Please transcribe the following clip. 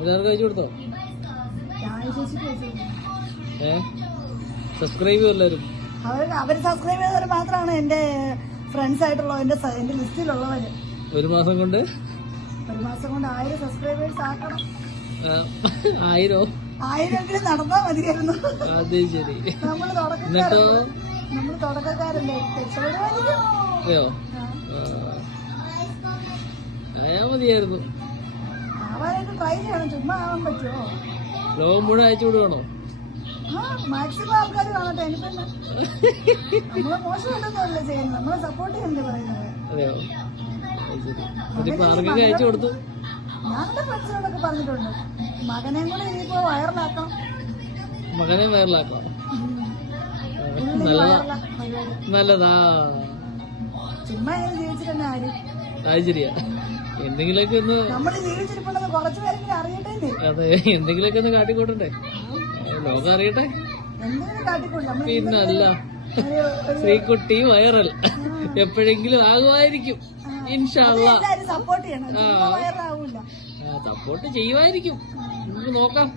എല്ലാവർക്കും അയച്ചു കൊടുത്തോ. ഏ? സബ്സ്ക്രൈബ് എല്ലാവരും. അവർ അവർ സബ്സ്ക്രൈബ് ചെയ്തവർ മാത്രമാണ് എന്റെ ഫ്രണ്ട്സ് ആയിട്ടുള്ള എന്റെ എന്റെ ലിസ്റ്റിലുള്ളവര് ഒരു മാസം കൊണ്ട്? ഒരു മാസം കൊണ്ട് ആയിരം സബ്സ്ക്രൈബേഴ്സ് ആക്കണം. ആയിരോ? ആയിരമെങ്കിലും നടന്നാ മതിയായിരുന്നു. അത് ശരി. നമ്മൾ തുടക്കക്കാരോ നമ്മൾ നമ്മൾ തുടക്കക്കാരല്ലേ അതെയോ മതിയായിരുന്നു. ആവാനായിട്ട് ട്രൈ ചെയ്യണം. ചുമ്മാ ആവാൻ പറ്റുമോ? ലോകം മുഴുവൻ അയച്ചു വിടുവാണോ മാക്സിമം ആൾക്കാർ കാണട്ടെ. നമ്മളെ മോശമായിട്ടൊന്നുമല്ല ചെയ്യുന്നത്. നമ്മളെ സപ്പോർട്ട് ചെയ്യണ്ടേ പറയുന്നത്? ഫ്രണ്ട്സിനോടൊക്കെ പറഞ്ഞിട്ടുണ്ട്. മകനെയും കൂടെ ഇനിയിപ്പോ വയറിലാക്കണം മകനെ വയറിലാക്കാം നല്ലതാ. ചുമ്മാ ജീവിച്ചിട്ടെന്നെ ആരും അത് ശരിയാ. എന്തെങ്കിലുമൊക്കെ ഒന്ന്? അതെ എന്തെങ്കിലുമൊക്കെ ഒന്ന് കാട്ടിക്കൂട്ടണ്ടേ? ലോകം അറിയട്ടെ? പിന്നല്ല ശ്രീക്കുട്ടി ശ്രീകുട്ടി വൈറൽ. എപ്പോഴെങ്കിലും ആകുമായിരിക്കും. ഇൻഷാല്ല. സപ്പോർട്ട് ചെയ്യുമായിരിക്കും. നമുക്ക് നോക്കാം.